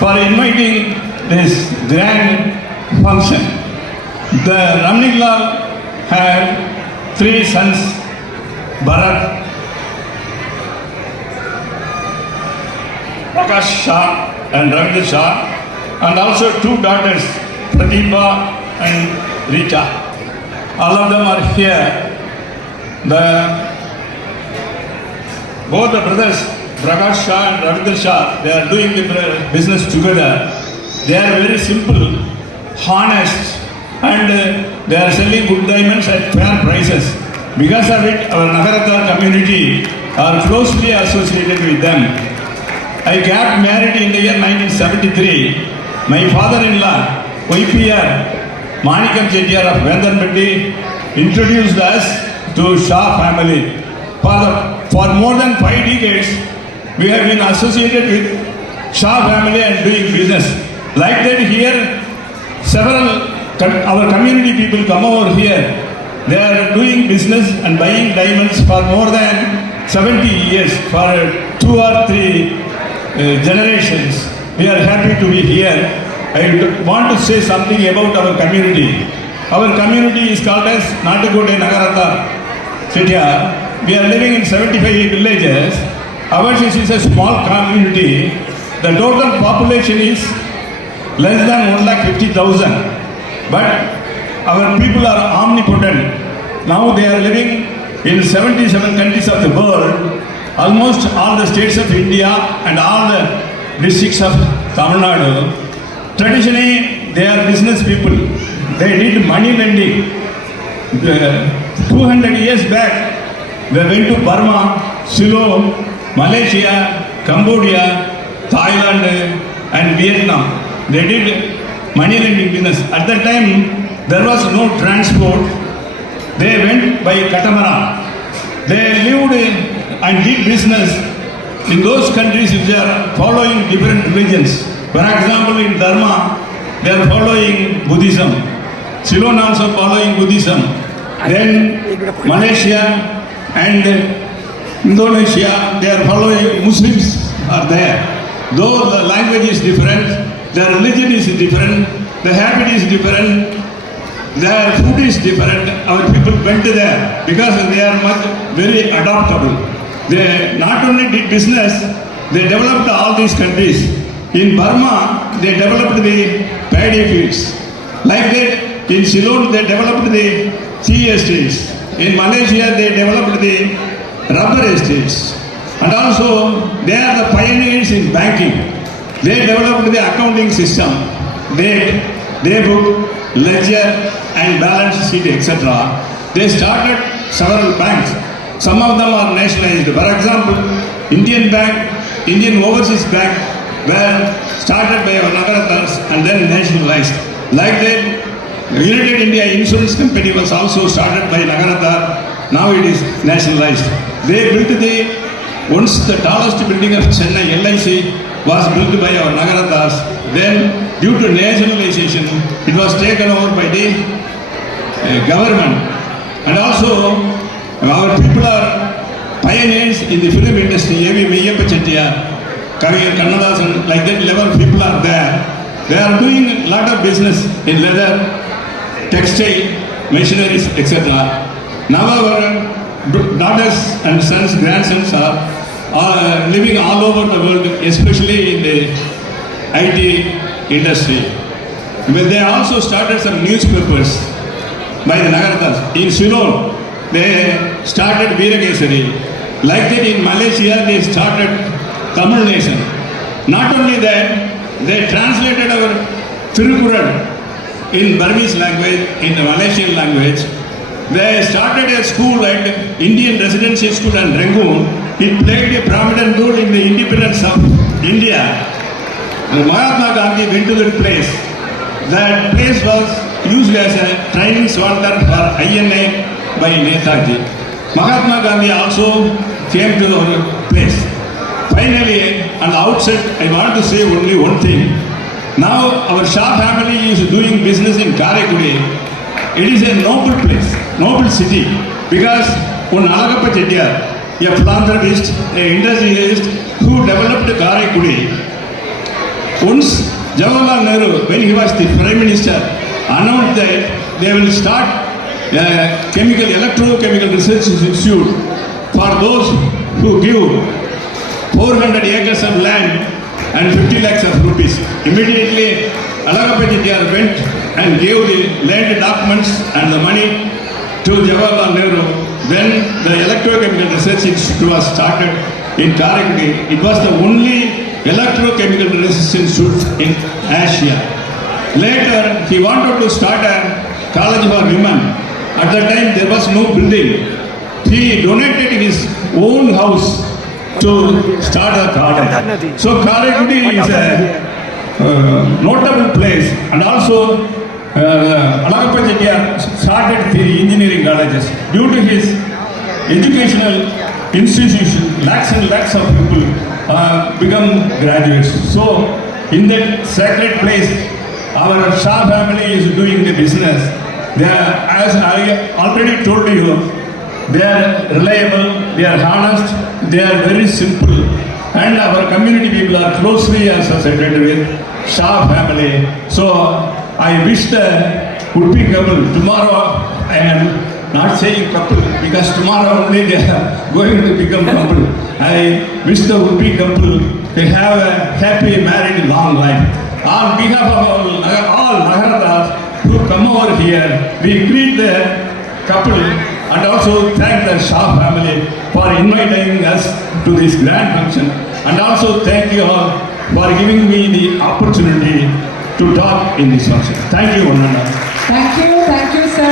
for inviting this grand function. The Ramniklal had three sons, Bharat, Prakash Shah and Ravindra Shah, and also two daughters, Pratibha and Rita. All of them are here. The both the brothers, Prakash Shah and Ravindra Shah, they are doing their business together. They are very simple, honest, and uh, they are selling good diamonds at fair prices. Because of it, our Nagarata community are closely associated with them. I got married in the year 1973. My father-in-law, YPR, Manikam Chettiar of Vendanpatti, introduced us to Shah family. For, the, for more than five decades, we have been associated with Shah family and doing business. Like that here, several our community people come over here. They are doing business and buying diamonds for more than 70 years, for two or three uh, generations. We are happy to be here. I want to say something about our community. Our community is called as Natukode Nagarata Chettiar. We are living in 75 villages. Ours is is a small community. The total population is less than 1 lakh 50,000. But our people are omnipotent. Now they are living in 77 countries of the world, almost all the states of India and all the districts of Tamil Nadu. Traditionally, they are business people. They did money lending. Uh, 200 years back, they went to Burma, Ceylon, Malaysia, Cambodia, Thailand, and Vietnam. They did money lending business. At that time, there was no transport. They went by catamaran. They lived and did business in those countries which are following different religions. For example, in Dharma, they are following Buddhism. Ceylon also following Buddhism. Then Malaysia and Indonesia, they are following Muslims are there. Though the language is different, their religion is different, the habit is different, their food is different. Our people went there because they are much very adaptable. They not only did business, they developed all these countries. In Burma, they developed the paddy fields. Like that, in Ceylon, they developed the tea estates. In Malaysia, they developed the rubber estates. And also, they are the pioneers in banking. They developed the accounting system. They, they book, ledger, and balance sheet, etc. They started several banks. Some of them are nationalized. For example, Indian Bank, Indian Overseas Bank were started by our Nagaratas and then nationalized. Like that, United India Insurance Company was also started by Nagarata. Now it is nationalized. They built the once the tallest building of Chennai LIC was built by our Nagaratas. Then, due to nationalization, it was taken over by the uh, government. And also, our people are pioneers in the film industry. A.V. Meyyappa Chettiar, Kaviyar Kannadasan, like that, 11 people are there. They are doing a lot of business in leather, textile, machineries, etc. Now our daughters and sons, grandsons are, are uh, living all over the world, especially in the IT industry. Well, they also started some newspapers by the Nagaratas. In Ceylon, they started Veeragesari. Like that in Malaysia, they started Tamil Nation. Not only that, they translated our Tirukural in Burmese language, in the Malaysian language. They started a school at Indian Residency School in Rangoon. It played a prominent role in the independence of India. And Mahatma Gandhi went to that place. That place was used as a training center for INA by Netaji. Mahatma Gandhi also came to our place. Finally, on the outset, I want to say only one thing. Now, our Shah family is doing business in Karaikudi. It is a noble place, noble city, because one Alagappa Chettiar, a philanthropist, a industrialist who developed Karaikudi, Once Jawaharlal Nehru, when he was the Prime Minister, announced that they will start a chemical, electrochemical research institute for those who give 400 acres of land and 50 lakhs of rupees. Immediately, Alagappa Chettiar went and gave the land documents and the money to Jawaharlal Nehru. Then the electrochemical research institute was started in Karaikudi. It was the only electrochemical research institute in Asia. Later, he wanted to start a college for women. At that time, there was no building. He donated his own house to start a college. So Karaikudi is a uh, notable place and also Alagappa Chettiar started the engineering colleges. Due to his educational institution, lakhs and lakhs of people uh, become graduates. So in that sacred place, our Shah family is doing the business. They are, as I already told you, they are reliable, they are honest, they are very simple, and our community people are closely associated with Shah family. So I wish the would-be couple tomorrow. I am not saying couple because tomorrow only they are going to become couple. I wish the would-be couple to have a happy married long life. On behalf of all, all Nagaradas who come over here, we greet the couple and also thank the Shah family for inviting us to this grand function and also thank you all for giving me the opportunity to talk in this function. Thank you, one and all. Thank you, thank you, sir.